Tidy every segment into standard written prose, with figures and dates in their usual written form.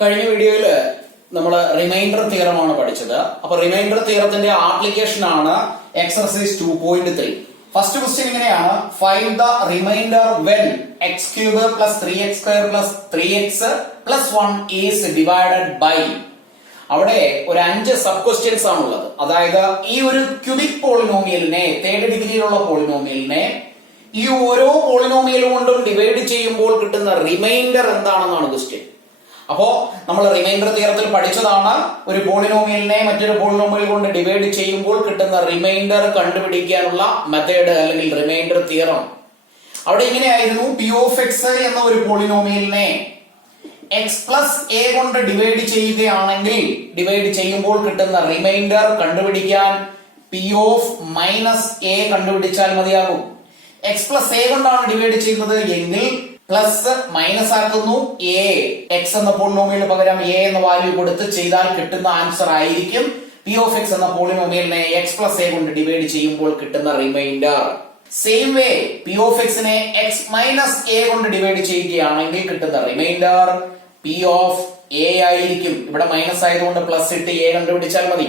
കഴിഞ്ഞ വീഡിയോയിൽ നമ്മൾ റിമൈൻഡർ തിയറമാണ് പഠിച്ചത്. അപ്പൊ റിമൈൻഡർ തിയറത്തിന്റെ ആപ്ലിക്കേഷൻ ആണ് എക്സർസൈസ് 2.3. ഫസ്റ്റ് ക്വസ്റ്റ്യൻ ഇങ്ങനെയാണ്: find the remainder when X cube plus 3x square plus 3x plus 1 is divided by. അവിടെ ഒരു 5 സബ് ക്വസ്റ്റ്യൻസ് ആണുള്ളത്. അതായത് ഈ ഒരു ക്യൂബിക് പോളിനോമിയലിനെ, തേർഡ് ഡിഗ്രിയിലുള്ള പോളിനോമിയലിനെ ഈ ഓരോ പോളിനോമിയൽ കൊണ്ടും ഡിവൈഡ് ചെയ്യുമ്പോൾ കിട്ടുന്ന റിമൈൻഡർ എന്താണെന്നാണ് ക്വസ്റ്റ്യൻ. അപ്പോ നമ്മൾ റിമൈൻഡർ തിയറത്തിൽ പഠിച്ചതാണ്, ഒരു പോളിനോമിയലിനെ മറ്റൊരു പോളിനോമിയൽ കൊണ്ട് ഡിവൈഡ് ചെയ്യുമ്പോൾ കിട്ടുന്ന റിമൈൻഡർ കണ്ടുപിടിക്കാനുള്ള മെത്തേഡ് അല്ലെങ്കിൽ റിമൈൻഡർ തിയറം. അവിടെ ഇങ്ങനെയായിരുന്നു: പി ഓഫ് എക്സ് എന്ന ഒരു പോളിനോമിയലിനെ എക്സ് പ്ലസ് എ കൊണ്ട് ഡിവൈഡ് ചെയ്യുകയാണെങ്കിൽ ഡിവൈഡ് ചെയ്യുമ്പോൾ കിട്ടുന്ന റിമൈൻഡർ കണ്ടുപിടിക്കാൻ പി ഓഫ് മൈനസ് എ കണ്ടുപിടിച്ചാൽ മതിയാകും. എക്സ് പ്ലസ് എ കൊണ്ടാണ് ഡിവൈഡ് ചെയ്യുന്നത് എങ്കിൽ പ്ലസ് മൈനസ് ആക്കുന്നു, എ എക്സ് എന്ന പോളിനോമിയലിന് പകരം എ എന്ന വാല്യൂ കൊടുത്ത് ചെയ്താൽ കിട്ടുന്ന ആൻസർ ആയിരിക്കും പി ഓഫ് എക്സ് എന്ന പോളിനോമിയലിനെ എക്സ് പ്ലസ് എ കൊണ്ട് ഡിവൈഡ് ചെയ്യുമ്പോൾ കിട്ടുന്ന remainder. Same way p of എക്സിനെ എക്സ് മൈനസ് എ കൊണ്ട് ഡിവൈഡ് ചെയ്യുകയാണെങ്കിൽ കിട്ടുന്ന റിമൈൻഡർ പി ഓഫ് എ ആയിരിക്കും. ഇവിടെ മൈനസ് ആയതുകൊണ്ട് പ്ലസ് ഇട്ട് എ കണ്ടുപിടിച്ചാൽ മതി.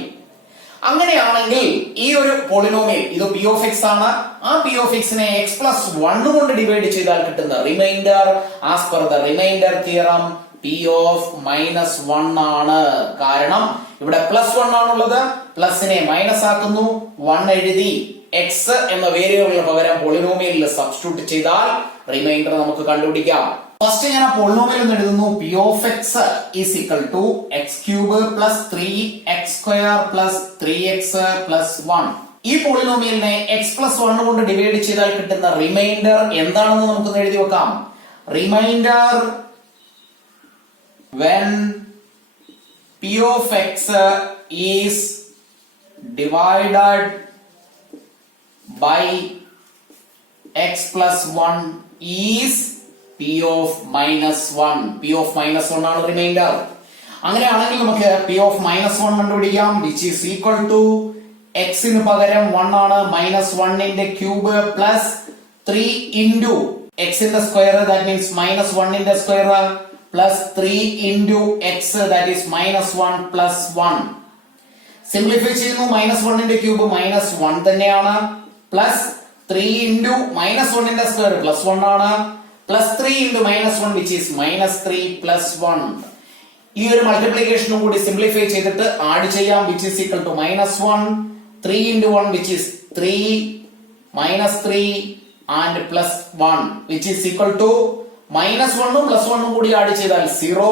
അങ്ങനെയാണെങ്കിൽ ഈ ഒരു പോളിനോമിയൽ ഇത് പി ഓഫ് എക്സ് ആണ്. ആ പി ഓഫ് എക്സിനെ എക്സ് പ്ലസ് 1 കൊണ്ട് ഡിവൈഡ് ചെയ്താൽ കിട്ടുന്ന remainder as per the remainder theorem P of minus 1 ആണ്. കാരണം ഇവിടെ പ്ലസ് 1 ആണുള്ളത്, പ്ലസിനെ മൈനസ് ആക്കുന്നു, 1 എഴുതി എക്സ് എന്ന വേരിയബിളിന് പകരം പോളിനോമിയലിൽ സബ്സ്റ്റിറ്റ്യൂട്ട് ചെയ്താൽ റിമൈൻഡർ നമുക്ക് കണ്ടുപിടിക്കാം. ഫസ്റ്റ് ഞാൻ ആ പോളിനോമിയൽ എന്ന് എഴുതുന്നു: P of X is equal to X cube plus 3x square plus 3x plus 1. ഈ പോളിനോമിയലിനെ എക്സ് പ്ലസ് 1 കൊണ്ട് ഡിവൈഡ് ചെയ്താൽ കിട്ടുന്ന റിമൈൻഡർ എന്താണെന്ന് നമുക്ക് എഴുതി വെക്കാം. Remainder when P of X is divided by X plus 1 is P of minus 1. P of minus 1 ആണ് റിമൈൻഡർ. അങ്ങനെയാണെങ്കിൽ നമുക്ക് പി ഓഫ് മൈനസ് 1 കണ്ടുപിടിക്കാം, വിച്ച് ഈസ് ഈക്വൽ ടു എക്സിന് പകരം 1 ആണ്, മൈനസ് 1ന്റെ ക്യൂബ് പ്ലസ് 3 ഇൻറ്റു എക്സിന്റെ സ്ക്വയർ, ദാറ്റ് മീൻസ് മൈനസ് 1ന്റെ square plus 3 into x, that is minus 1 plus 1. Simplify ചെയ്യുന്നു, മൈനസ് 1ന്റെ ക്യൂബ് മൈനസ് 1 തന്നെയാണ്, പ്ലസ് 3 ഇൻറ്റു മൈനസ് 1ന്റെ സ്ക്വയർ പ്ലസ് 1 ആണ്, plus 3 into minus 1 which is minus 3 plus 1. ഈ ഒരു മൾട്ടിപ്ലിക്കേഷനും കൂടി സിംപ്ലിഫൈ ചെയ്തിട്ട് ആഡ് ചെയ്യാം, which is equal to minus 1, 3 into 1 which is 3, minus 3 and plus 1 which is equal to minus 1ഉം പ്ലസ് 1ഉം കൂടി ആഡ് ചെയ്താൽ 0,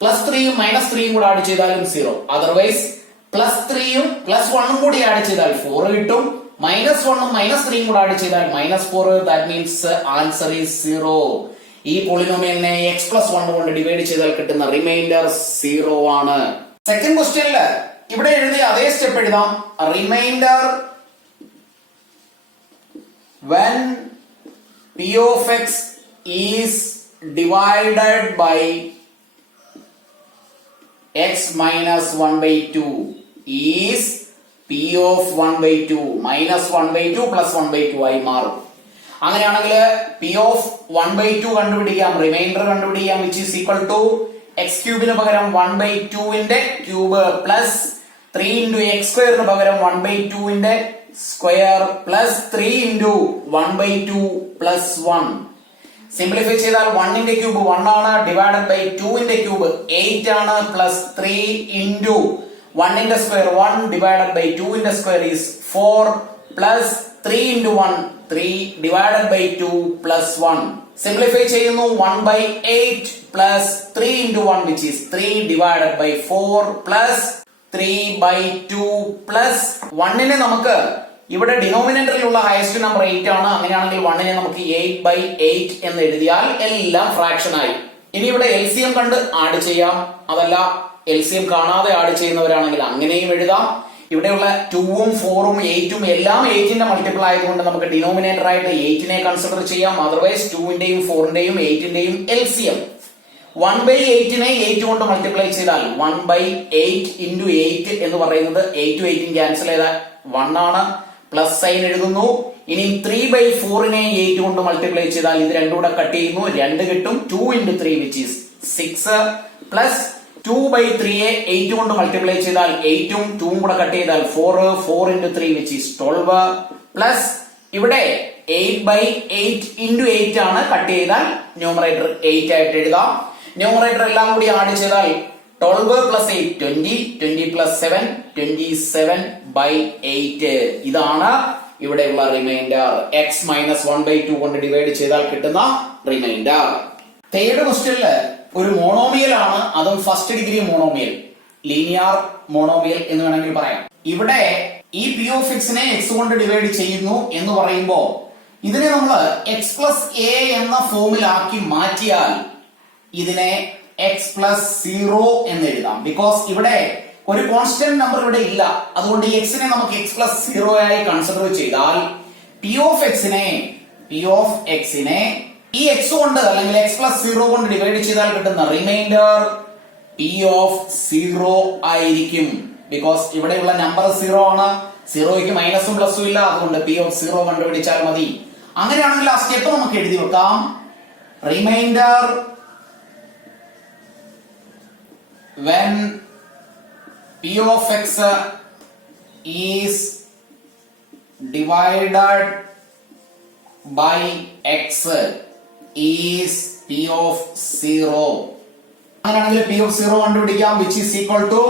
പ്ലസ് 3യും മൈനസ് 3യും കൂടി ആഡ് ചെയ്താലും 0. അതർവൈസ് പ്ലസ് 3യും പ്ലസ് 1ഉം കൂടി ആഡ് ചെയ്താൽ 4 കിട്ടും, മൈനസ് 1ഉം മൈനസ് 3യും കൂടെ ആഡ് ചെയ്താൽ minus 4. That means answer is 0. ഈ പോളിനോമിയലിനെ എക്സ് പ്ലസ് 1 കൊണ്ട് ഡിവൈഡ് ചെയ്താൽ കിട്ടുന്ന റിമൈൻഡർ 0 ആണ്. സെക്കൻഡ് ക്വസ്റ്റ്യനില് ഇവിടെ എഴുതിയ അതേ സ്റ്റെപ്പ് എഴുതാം. Remainder when P of X is divided by X minus 1/2 is P of 1/2. Minus 1/2 plus 1/2 ആയി മാറും. അങ്ങനെയാണെങ്കിൽ പി ഓഫ് 1/2 കണ്ടുപിടിക്കാം, റിമൈൻഡർ കണ്ടുപിടിക്കാം, which is equal to x ക്യൂബിന് പകരം 1/2ന്റെ ക്യൂബ് പ്ലസ് 3 ഇൻറ്റു എക്സ് സ്ക്വയറിന് പകരം 1/2ന്റെ square plus 3 into 1/2 plus 1. Simplify ചെയ്താൽ 1ന്റെ ക്യൂബ് 1 ആണ്, ഡിവൈഡഡ് ബൈ 2ന്റെ ക്യൂബ് 8 ആണ്, പ്ലസ് 3 ഇൻറ്റു 1ന്റെ സ്ക്വയർ 1 ഡിവൈഡഡ് ബൈ 2ന്റെ square is 4 plus 3 into 1 3 divided by 2 plus 1. Simplify ചെയ്യുന്നു, 1/8 plus 3 into 1 which is 3 divided by 4 plus 3/2 plus 1നെ നമുക്ക് ഇവിടെ ഡിനോമിനേറ്ററിലുള്ള ഹയസ്റ്റ് നമ്പർ 8 ആണ്. അങ്ങനെയാണെങ്കിൽ 1നെ നമുക്ക് 8/8 എന്ന് എഴുതിയാൽ എല്ലാം ഫ്രാക്ഷൻ ആയി. ഇനി ഇവിടെ LCM കണ്ട് ആഡ് ചെയ്യാം, അതല്ല LCM കാണാതെ ആഡ് ചെയ്യുന്നവരാണെങ്കിൽ അങ്ങനെയും എഴുതാം. ഇവിടെയുള്ള 2ഉം 4ഉം 8ഉം എല്ലാം 8ന്റെ മൾട്ടിപ്പിൾ ആയതുകൊണ്ട് നമുക്ക് ഡിനോമിനേറ്റർ ആയിട്ട് 8നെ കൺസിഡർ ചെയ്യാം. അതർവൈസ് 2ന്റെയും 4ന്റെയും 8ന്റെയും LCM 1/8നെ 8 കൊണ്ട് മൾട്ടിപ്ലൈ ചെയ്താൽ 1/8 ഇൻറ്റു 8 എന്ന് പറയുന്നത് 8ഉം 8ഉം ക്യാൻസൽ ചെയ്താൽ 1 ആണ്. പ്ലസ് സൈൻ എഴുതുന്നു. ഇനി 3/4നെ 8 കൊണ്ട് മൾട്ടിപ്ലൈ ചെയ്താൽ ഇത് രണ്ടും കൂടെ കട്ട് ചെയ്യുന്നു, 2 കിട്ടും. 2 into 3 which is 6 പ്ലസ് 2/3 8 കൊണ്ട് മൾട്ടിപ്ലൈ ചെയ്താൽ 8ഉം 2ഉം കൂടെ കട്ട് ചെയ്താൽ 4 into 3 which is 12 പ്ലസ് ഇവിടെ 8/8 into 8 ആണ്, കട്ട് ചെയ്താൽ ന്യൂമറേറ്റർ 8 ആയിട്ട് എഴുതാം. ന്യൂമറേറ്റർ എല്ലാം കൂടി ആഡ് ചെയ്താൽ 12 plus 8 20 20 plus 7 27/8. ഇതാണ് ഇവിടെയുള്ള റിമൈൻഡർ. x - 1/2 കൊണ്ട് ഡിവൈഡ് ചെയ്താൽ കിട്ടുന്ന റിമൈൻഡർ. തേർഡ് ക്വസ്റ്റ്യനില് ഒരു മോണോമിയൽ ആണ്, അതും first degree monomial, linear monomial എന്ന് വേണമെങ്കിൽ പറയാം. ഇവിടെ ഈ p of x നെ x കൊണ്ട് ഡിവൈഡ് ചെയ്യുന്നു എന്ന് പറയുമ്പോ ഇതിനെ നമ്മൾ x plus a എന്ന ഫോമിലാക്കി മാറ്റിയാൽ ഇതിനെ x plus 0 എന്ന് എഴുതാം. ബിക്കോസ് ഇവിടെ ഒരു കോൺസ്റ്റന്റ് നമ്പർ ഇവിടെ ഇല്ല, അതുകൊണ്ട് ഈ x നെ നമുക്ക് x plus 0 ആയി കൺസിഡർ ചെയ്താൽ p of x നെ ഈ x കൊണ്ട് അല്ലെങ്കിൽ x plus 0 കൊണ്ട് ഡിവൈഡ് ചെയ്താൽ കിട്ടുന്ന റിമൈൻഡർ p of 0 ആയിരിക്കും. ബിക്കോസ് ഇവിടെയുള്ള നമ്പർ 0 ആണ്, 0ക്ക് മൈനസും പ്ലസും ഇല്ല, അതുകൊണ്ട് p of 0 കണ്ടുപിടിച്ചാൽ മതി. അങ്ങനെയാണെങ്കിൽ ആ സ്റ്റെപ്പ് നമുക്ക് എഴുതി വെക്കാം. Remainder when p of x is divided by x is p of 0. അങ്ങനെയാണെങ്കിൽ p of 0 കണ്ടുപിടിക്കാം, which is equal to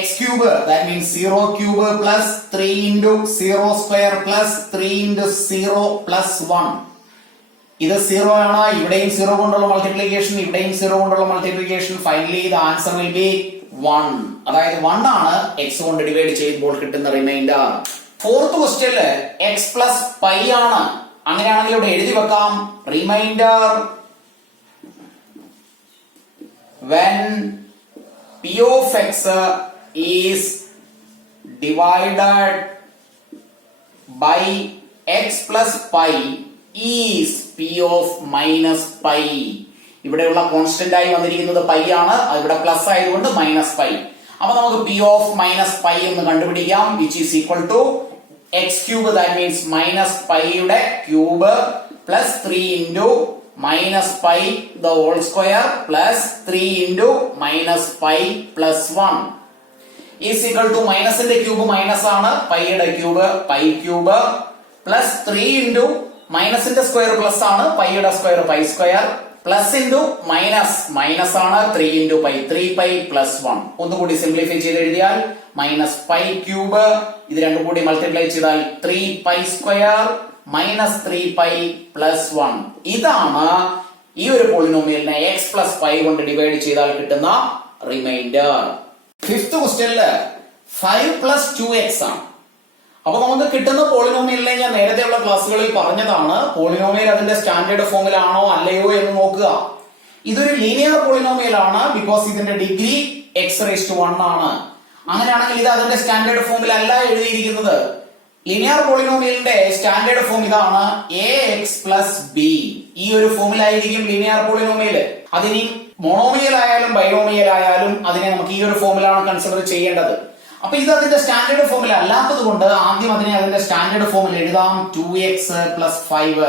x cube, that means 0 cube plus 3 into 0 square plus 3 into 0 plus 1. ഇത് 0 ആണ്, ഇവിടെയും 0 കൊണ്ടുള്ള മൾട്ടിപ്ലിക്കേഷൻ, ഇവിടെയും 0 കൊണ്ടുള്ള multiplication. Finally the answer will be 1. അതായത് 1 ആണ് x കൊണ്ട് ഡിവൈഡ് ചെയ്യുമ്പോൾ കിട്ടുന്ന റിമൈൻഡർ. ഫോർത്ത് ക്വസ്റ്റ്യനില് x plus പൈ ആണ്. അങ്ങനെയാണെങ്കിൽ ഇവിടെ എഴുതി വെക്കാം remainder when p of x is divided by x plus pi is p of minus pi. ഇവിടെയുള്ള കോൺസ്റ്റന്റ് ആയി വന്നിരിക്കുന്നത് പൈ ആണ്, ഇവിടെ പ്ലസ് ആയതുകൊണ്ട് മൈനസ് പൈ. അപ്പൊ നമുക്ക് p of minus pi എന്ന് കണ്ടുപിടിക്കാം, which is equal to x cube, that means minus pi യുടെ cube plus 3 into minus pi the whole square plus 3 into minus pi plus 1 is equal to മൈനസിന്റെ cube minus ആണ്, പൈയുടെ cube pi cube plus 3 into മൈനസിന്റെ square plus ആണ്, പൈയുടെ square pi square plus into minus minus ആണ്, 3 into pi 3 pi plus 1. ഒന്നുകൂടി simplify ചെയ്ത് എഴുതിയാൽ മൈനസ് പൈ ക്യൂബ്, ഇത് രണ്ടും കൂടി മൾട്ടിപ്ലൈ ചെയ്താൽ 3 pi square minus 3 pi plus 1. ഇതാണ് ഈ ഒരു പോളിനോമിയലിനെ x പ്ലസ് പൈ കൊണ്ട് ഡിവൈഡ് ചെയ്താൽ കിട്ടുന്ന റിമൈൻഡർ. ഫിഫ്ത് ക്വസ്റ്റ്യനില് 5 plus 2x ആണ്. അപ്പൊ നമുക്ക് കിട്ടുന്ന പോളിനോമിയലിനെ ഞാൻ നേരത്തെയുള്ള ക്ലാസ്സുകളിൽ പറഞ്ഞതാണ്, പോളിനോമിയൽ അതിന്റെ സ്റ്റാൻഡേർഡ് ഫോമിലാണോ അല്ലയോ എന്ന് നോക്കുക. ഇതൊരു ലീനിയർ പോളിനോമിയൽ ആണ്, ബിക്കോസ് ഇതിന്റെ ഡിഗ്രി x⁻1 ആണ്. അങ്ങനെയാണെങ്കിൽ ഇത് അതിന്റെ സ്റ്റാൻഡേർഡ് ഫോമിൽ അല്ല എഴുതിയിരിക്കുന്നത്. ലീനിയർ പോളിനോമിയലിന്റെ സ്റ്റാൻഡേർഡ് ഫോം ഇതാണ്, ax plus b. ഈ ഒരു ഫോമിലായിരിക്കും ലീനിയർ പോളിനോമിയൽ. അതിനി മോണോമിയൽ ആയാലും ബൈനോമിയൽ ആയാലും അതിനെ നമുക്ക് ഈ ഒരു ഫോമിലാണ് കൺസിഡർ ചെയ്യേണ്ടത്. അപ്പൊ ഇത് അതിന്റെ സ്റ്റാൻഡേർഡ് ഫോമിൽ അല്ലാത്തത് കൊണ്ട് ആദ്യം അതിനെ അതിന്റെ സ്റ്റാൻഡേർഡ് ഫോമിൽ എഴുതാം, 2x plus 5.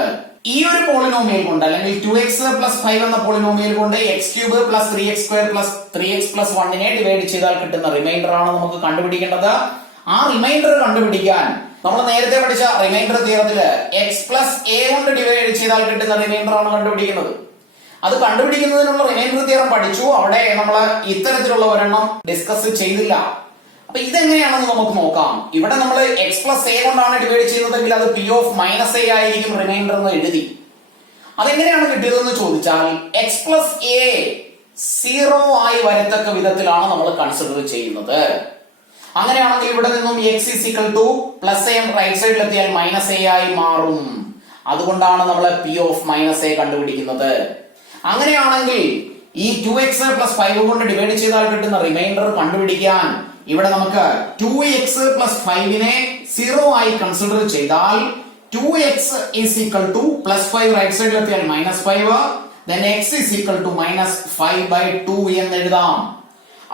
ഈ ഒരു പോളിനോമിയൽ കൊണ്ട് അല്ലെങ്കിൽ 2x plus 5 എന്ന പോളിനോമിയൽ കൊണ്ട് x cube plus 3x square plus 3x plus 1 divide ചെയ്താൽ കിട്ടുന്ന റിമൈൻഡർ ആണ് നമുക്ക് കണ്ടുപിടിക്കേണ്ടത്. ആ റിമൈൻഡർ കണ്ടുപിടിക്കാൻ നമ്മൾ നേരത്തെ പഠിച്ച റിമൈൻഡർ തിയറത്തില് x plus a കൊണ്ട് ഡിവൈഡ് ചെയ്താൽ കിട്ടുന്ന റിമൈൻഡർ ആണ് കണ്ടുപിടിക്കുന്നത്. അത് കണ്ടുപിടിക്കുന്നതിനുള്ള റിമൈൻഡർ തിയറം പഠിച്ചു, അവിടെ നമ്മൾ ഇത്തരത്തിലുള്ള ഒരെണ്ണം ഡിസ്കസ് ചെയ്തില്ല. അപ്പൊ ഇതെങ്ങനെയാണെന്ന് നമുക്ക് നോക്കാം. ഇവിടെ നമ്മൾ x plus a കൊണ്ടാണ് ഡിവൈഡ് ചെയ്യുന്നതെങ്കിൽ അത് p of minus a ആയിരിക്കും റിമൈൻഡർ എന്ന് എഴുതി. അതെങ്ങനെയാണ് കിട്ടിയതെന്ന് ചോദിച്ചാൽ x plus a 0 ആയി വരത്തക്ക വിധത്തിലാണ് നമ്മൾ കൺസിഡർ ചെയ്യുന്നത്. അങ്ങനെയാണെങ്കിൽ ഇവിടെ നിന്നും x is equal to plus a right സൈഡിൽ എത്തിയാൽ മൈനസ് a ആയി മാറും. അതുകൊണ്ടാണ് നമ്മൾ p of minus a കണ്ടുപിടിക്കുന്നത്. അങ്ങനെയാണെങ്കിൽ ഈ 2x plus 5 കൊണ്ട് ഡിവൈഡ് ചെയ്താൽ കിട്ടുന്ന റിമൈൻഡർ കണ്ടുപിടിക്കാൻ ഇവിടെ നമുക്ക് 2x plus 5 നെ 0 ആയി കൺസിഡർ ചെയ്താൽ 2x is equal to plus 5 right സൈഡിൽ എത്തിയാൽ -5, then x is equal to -5/2 എന്ന് എഴുതാം.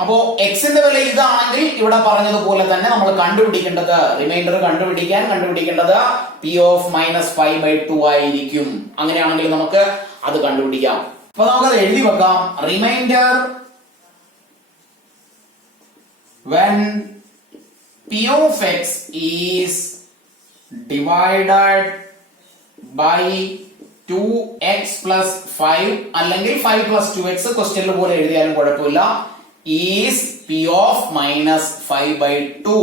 അപ്പോ x ന്റെ വില ഇതാണെങ്കിൽ ഇവിടെ പറഞ്ഞതുപോലെ തന്നെ നമ്മൾ കണ്ടുപിടിക്കേണ്ടത് റിമൈൻഡർ കണ്ടുപിടിക്കേണ്ടത് p of -5/2 ആയിരിക്കും. അങ്ങനെയാണെങ്കിൽ നമുക്ക് അത് കണ്ടുപിടിക്കാം. അപ്പൊ നമുക്കത് എഴുതി വെക്കാം. Remainder when p of x is divided by 2x plus 5 അല്ലെങ്കിൽ 5 plus 2x ക്വസ്റ്റ്യനിൽ പോലെ എഴുതിയാലും കുഴപ്പമില്ല, is p of minus 5 by 2.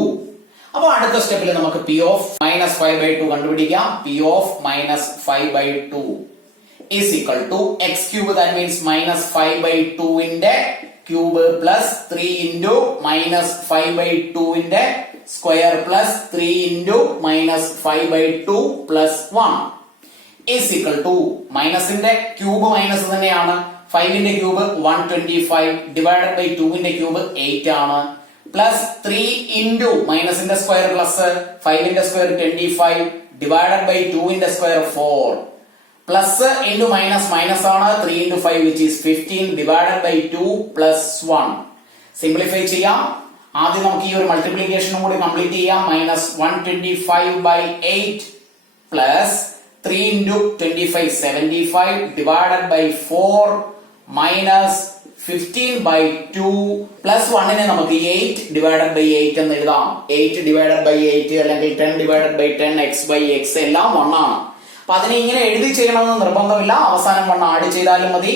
അപ്പോൾ അടുത്ത സ്റ്റെപ്പിൽ നമുക്ക് p of minus 5 by 2 കണ്ടുപിടിക്കാം. p of minus 5 by 2 is equal to x cube, that means minus 5 by 2 ന്റെ cube plus 3 into minus 5 by 2 ന്റെ square plus 3 into minus 5 by 2 plus 1 is equal to മൈനസിന്റെ cube minus തന്നെയാണ്, 5 ന്റെ cube 125 divided by 2 ന്റെ cube 8 ആണ്, plus 3 into മൈനസിന്റെ square plus 5 ന്റെ square 25 divided by 2 ന്റെ square 4 plus into minus minus ആണ്, 3 into 5 which is 15 divided by 2 plus 1. Simplify ചെയ്യാം. ആദ്യം നമുക്ക് ഈ ഒരു മൾട്ടിപ്ലിക്കേഷനും കൂടി കംപ്ലീറ്റ് ചെയ്യാം. Minus 125 by 8 plus 3 into 25 75 divided by 4 minus 15 by 2 plus 1 നെ നമുക്ക് 8 divided by 8 എന്ന് എഴുതാം. 8 divided by 8 അല്ലെങ്കിൽ 10 divided by 10 x by x എല്ലാം 1 ആണ്. അപ്പൊ അതിനെ ഇങ്ങനെ എഴുതി ചെയ്യണമെന്ന് നിർബന്ധമില്ല, അവസാനം 1 ആഡ് ചെയ്താലും മതി.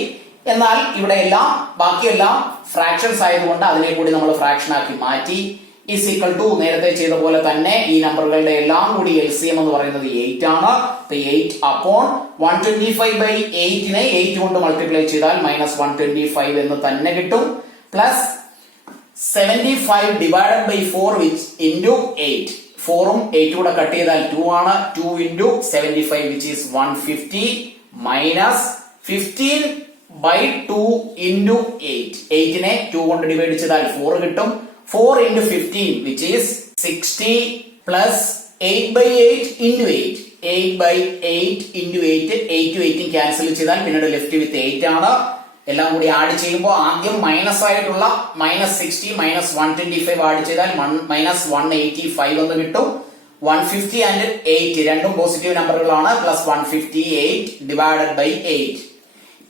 എന്നാൽ ഇവിടെ എല്ലാം ബാക്കിയെല്ലാം ഫ്രാക്ഷൻസ് ആയതുകൊണ്ട് അതിനെ കൂടി നമ്മൾ ഫ്രാക്ഷൻ ആക്കി മാറ്റി. is equal to നേരത്തെ ചെയ്ത പോലെ തന്നെ ഈ നമ്പറുകളുടെ എല്ലാം കൂടി LCM എന്ന് പറയുന്നത് 8 ആണ്. 8 upon 125 by 8 നെ 8 കൊണ്ട് മൾട്ടിപ്ലൈ ചെയ്താൽ മൈനസ് 125 എന്ന് തന്നെ കിട്ടും. Plus 75 divided by 4 which into 8, 4ഉം 8 കൂടെ കട്ട് ചെയ്താൽ 2 ആണ്. 2 into 75 which is 150 minus 15 by 2 into 8, 8 നെ 2 കൊണ്ട് ഡിവൈഡ് ചെയ്താൽ 4 കിട്ടും. 4 into 15 which is 60 plus 8 by 8 into 8, 8 by 8 into 8, 8 to 8 cancel ചെയ്താൽ പിന്നീട് ലെഫ്റ്റ് വിത്ത് 8 ആണ്. എല്ലാം കൂടി ആഡ് ചെയ്യുമ്പോൾ ആദ്യം മൈനസ് ആയിട്ടുള്ള മൈനസ് 60 മൈനസ് 125 ആഡ് ചെയ്താൽ മൈനസ് 185 എന്ന് കിട്ടും. 150 and 8 രണ്ടും പോസിറ്റീവ് നമ്പറുകളാണ്. Plus 158 divided by 8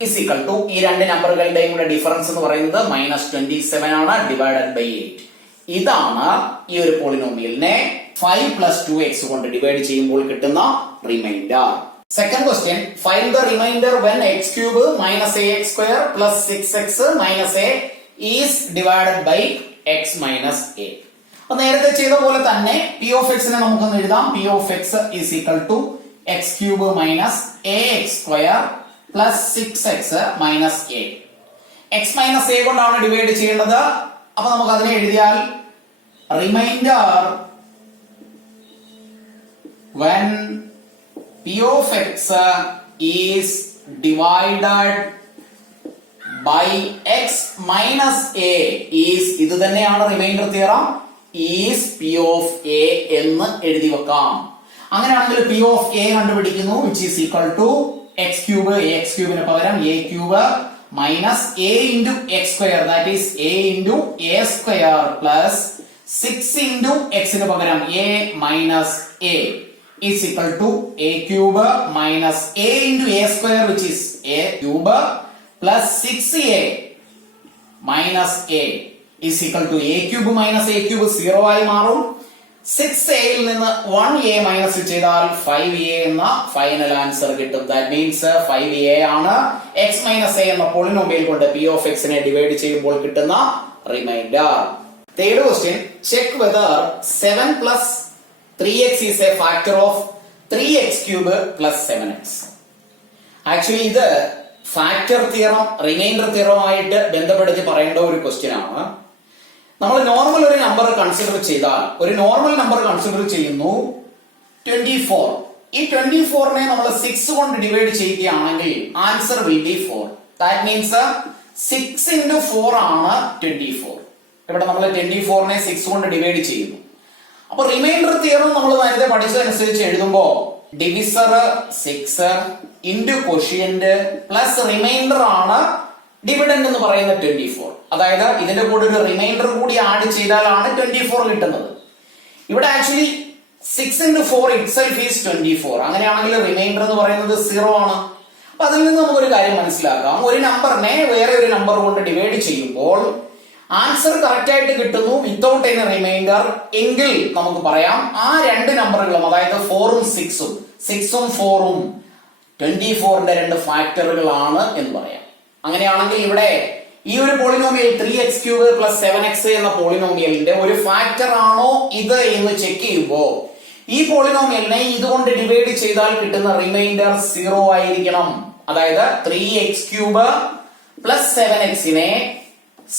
is equal to ഈ രണ്ട് നമ്പറുകളുടെയും കൂടെ ഡിഫറൻസ് എന്ന് പറയുന്നത് മൈനസ് 27 ആണ് ഡിവൈഡഡ് ബൈ 8. ഇതാണ് ഈ ഒരു പോളിനോമിയലിനെ 5 plus 2x കൊണ്ട് ഡിവൈഡ് ചെയ്യുമ്പോൾ കിട്ടുന്ന remainder. Second question, find the remainder when x cube minus ax square plus 6x minus a is divided by x minus a. അപ്പൊ നേരത്തെ ചെയ്ത പോലെ തന്നെ p of x നെ നമുക്കൊന്ന് എഴുതാം. p of x is equal to x cube minus ax square plus 6x minus a. x minus a കൊണ്ടാണ് divide ചെയ്യേണ്ടത്. അപ്പൊ നമുക്ക് അതിനെ എഴുതിയാൽ reminder when p of x is divided by x minus a is, ഇത് തന്നെയാണ് reminder theorem, is p of a എന്ന് എഴുതി വെക്കാം. അങ്ങനെയാണെങ്കിൽ p of a കണ്ടുപിടിക്കുന്നു which is equal to x cube, ax ക്യൂബിന് പകരം a cube minus a into x square, that is a into a square plus 6 into x ന് പകരം a minus a is equal to a cube minus a into a square which is a cube plus 6a minus a is equal to a cube minus a cube 0 ആയി മാറും. 6a യിൽ നിന്ന് 1a minus ചെയ്താൽ 5a എന്ന final answer കിട്ടും. That means 5a ആണ് x minus a എന്ന polynomial കൊണ്ട് p of x നെ ഡിവൈഡ് ചെയ്യുമ്പോൾ കിട്ടുന്ന remainder. Third question, check whether 7 plus 3x is a factor of 3x cube plus 7x. Actually ഇത് ഫാക്ടർ തിയറം റിമൈൻഡർ തിയറവുമായിട്ട് ബന്ധപ്പെടുത്തി പറയേണ്ട ഒരു ക്വസ്റ്റ്യൻ ആണ്. നമ്മൾ നോർമൽ ഒരു നമ്പർ കൺസിഡർ ചെയ്താൽ, ഒരു നോർമൽ നമ്പർ കൺസിഡർ ചെയ്യുന്നു 24. ഈ 24നെ നമ്മൾ 6 കൊണ്ട് ഡിവൈഡ് ചെയ്യുകയാണെങ്കിൽ answer will B 4. That means 6 into 4 ആണ് 24. ഇവിടെ നമ്മൾ 24നെ 6 കൊണ്ട് ഡിവൈഡ് ചെയ്യുന്നു. അപ്പൊ റിമൈൻഡർ തിയറം നമ്മൾ നേരത്തെ പഠിച്ചതനുസരിച്ച് എഴുതുമ്പോ ഡിവിസർ 6 ഇൻറ്റു ക്വഷ്യന്റ് പ്ലസ് റിമൈൻഡർ ആണ് ഡിവിഡന്റ് എന്ന് പറയുന്ന 24. അതായത് ഇതിന്റെ കൂടെ ഒരു റിമൈൻഡർ കൂടി ആഡ് ചെയ്താലാണ് 24 കിട്ടുന്നത്. ഇവിടെ ആക്ച്വലി 6 into 4 itself is 24. അങ്ങനെയാണെങ്കിൽ റിമൈൻഡർ എന്ന് പറയുന്നത് 0 ആണ്. അപ്പൊ അതിൽ നിന്ന് നമുക്കൊരു കാര്യം മനസ്സിലാക്കാം. ഒരു നമ്പറിനെ വേറെ ഒരു നമ്പർ കൊണ്ട് ഡിവൈഡ് ചെയ്യുമ്പോൾ ആൻസർ കറക്റ്റ് ആയിട്ട് കിട്ടുന്നു വിത്തൗട്ട് എനി റിമൈൻഡർ എങ്കിൽ നമുക്ക് പറയാം ആ രണ്ട് നമ്പറുകളും, അതായത് 4ഉം 6ഉം 6ഉം 4ഉം 24ന്റെ രണ്ട് ഫാക്ടറുകളാണ് എന്ന് പറയാം. അങ്ങനെയാണെങ്കിൽ ഇവിടെ ഈ ഒരു പോളിനോമിയൽ 3x³ + 7x എന്ന പോളിനോമിയലിന്റെ ഒരു ഫാക്ടർ ആണോ ഇത് എന്ന് ചെക്ക് ചെയ്യുമ്പോൾ ഈ പോളിനോമിയലിനെ ഇതുകൊണ്ട് ഡിവൈഡ് ചെയ്താൽ കിട്ടുന്ന റിമൈൻഡർ 0 ആയിരിക്കണം. അതായത് 3x³ + 7x-നെ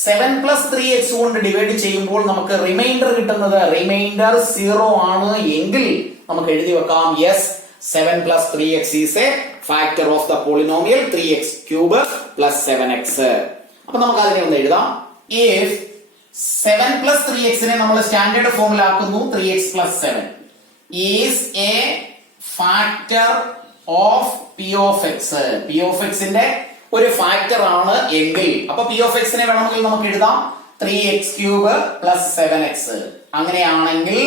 7 + 3x കൊണ്ട് ഡിവൈഡ് ചെയ്യുമ്പോൾ നമുക്ക് റിമൈൻഡർ കിട്ടുന്നത് റിമൈൻഡർ 0 ആണ് എങ്കിൽ നമുക്ക് എഴുതി വെക്കാം yes 7 + 3x is a factor of the polynomial 3x³ + 7x. അപ്പൊ നമുക്ക് അതിനെ ഒന്ന് എഴുതാം. if 7 + 3x-നെ നമ്മൾ സ്റ്റാൻഡേർഡ് ഫോമിൽ ആക്കുന്നു 3x + 7 is a factor of p of x. p of x ന്റെ ഒരു ഫാക്ടർ ആണ് എങ്കിൽ അപ്പൊ p of x-നെ വേണമെങ്കിൽ നമുക്ക് എഴുതാം 3x³ + 7x. അങ്ങനെയാണെങ്കിൽ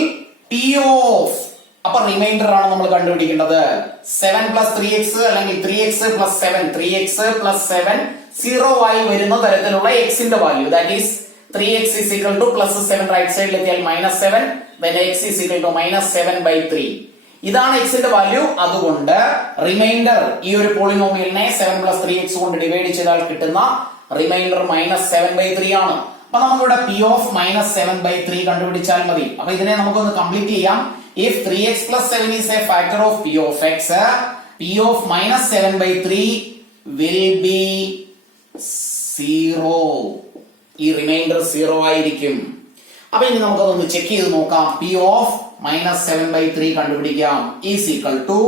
p of അപ്പൊ റിമൈൻഡർ ആണ് നമ്മൾ കണ്ടുപിടിക്കേണ്ടത്. 7 + 3x അല്ലെങ്കിൽ 3x + 7 3x + 7 0 ആയി വരുന്ന തരത്തിലുള്ള x ന്റെ value, that is 3x = +7 right സൈഡിൽ എത്തിയാൽ -7, then x = -7/3. ഇതാണ് x ന്റെ വാല്യൂ. അതുകൊണ്ട് റിമൈൻഡർ ഈ ഒരു പോളിനോമിയലിനെ 7 + 3x കൊണ്ട് ഡിവൈഡ് ചെയ്താൽ കിട്ടുന്ന റിമൈൻഡർ -7/3 ആണ്. അപ്പൊ നമുക്കിവിടെ p of -7/3 കണ്ടുപിടിച്ചാൽ മതി. അപ്പൊ ഇതിനെ നമുക്കൊന്ന് കംപ്ലീറ്റ് ചെയ്യാം. If 3x + 7 is a factor of p of x, p of -7/3 will be 0. ഈ റിമൈൻഡർ 0 ആയിരിക്കും. അപ്പൊ ഇനി നമുക്കതൊന്ന് ചെക്ക് ചെയ്ത് നോക്കാം. p of -7/3 കണ്ടുപിടിക്കാം is equal to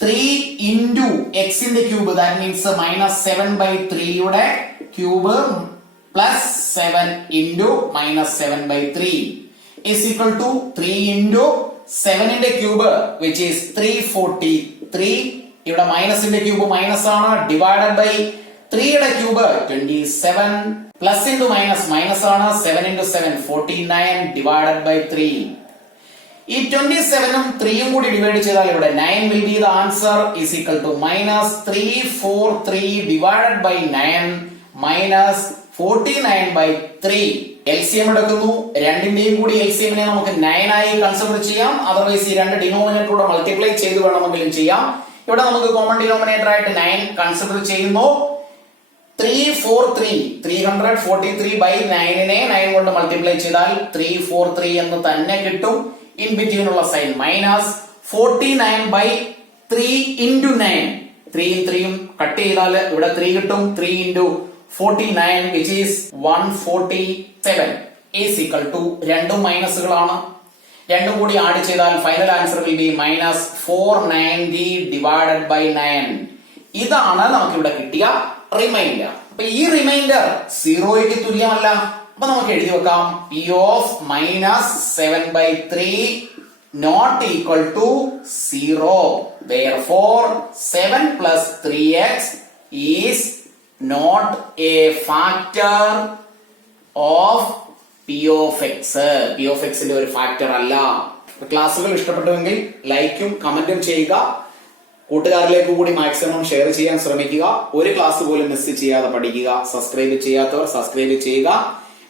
3 into x ന്റെ ക്യൂബ്, that means -7/3 യുടെ cube +7 into -7/3 is equal to 3 into 7 ന്റെ ക്യൂബ് which is 343. ഇവിടെ മൈനസിന്റെ ക്യൂബ് മൈനസ് ആണ്, ഡിവൈഡഡ് ബൈ 3 യുടെ cube 27, plus into minus minus ആണ്, 7 into 7 49 ഡിവൈഡഡ് ബൈ 3. ഈ 27ഉം 3ഉം കൂടി ഡിവൈഡ് ചെയ്താൽ ഇവിടെ 9 will be the answer is equal to -343 divided by 9 minus 49/3. LCM എടുക്കുന്നു. രണ്ടിന്റെയും കൂടി LCM-നെ നമുക്ക് 9 ആയി കൺസിഡർ ചെയ്യാം. അതർവൈസ് ഈ രണ്ട് ഡിനോമിനേറ്ററോടെ മൾട്ടിപ്ലൈ ചെയ്ത് വേണമെങ്കിലും ചെയ്യാം. ഇവിടെ നമുക്ക് കോമൺ ഡിനോമിനേറ്റർ ആയിട്ട് 9 കൺസിഡർ ചെയ്യുന്നു. 343 9 കൊണ്ട് മൾട്ടിപ്ലൈ ചെയ്താൽ 343 എന്ന് തന്നെ കിട്ടും. ഇൻ ബിറ്റ്വീൻ ഉള്ള സൈൻ മൈനസ് 49/3 into 9. 3ഉം 3ഉം കട്ട് ചെയ്താൽ ഇവിടെ 3 കിട്ടും. 3 into 49 which is 147 is equal to രണ്ടും മൈനസുകളാണ്. രണ്ടും കൂടി ആഡ് ചെയ്താൽ final answer will be -490 divided by 9. ഇതാണ് നമുക്ക് ഇവിടെ കിട്ടിയ റിമൈൻഡർ. അപ്പൊ ഈ റിമൈൻഡർ 0ക്ക് തുല്യമല്ല. അപ്പൊ നമുക്ക് എഴുതി വെക്കാം p of -7/3 not equal to 0. Therefore 7 + 3x is not a factor of p of x. p of x ന്റെ ഒരു ഫാക്ടർ അല്ല. ക്ലാസ്സുകൾ ഇഷ്ടപ്പെട്ടുവെങ്കിൽ ലൈക്കും കമന്റും ചെയ്യുക. കൂട്ടുകാരിലേക്ക് കൂടി മാക്സിമം ഷെയർ ചെയ്യാൻ ശ്രമിക്കുക. ഒരു ക്ലാസ് പോലും മിസ് ചെയ്യാതെ പഠിക്കുക. സബ്സ്ക്രൈബ് ചെയ്യാത്തവർ സബ്സ്ക്രൈബ് ചെയ്യുക.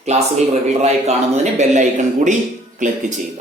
ക്ലാസ്സുകൾ റെഗുലറായി കാണുന്നതിന് ബെൽ ഐക്കൺ കൂടി ക്ലിക്ക് ചെയ്യുക.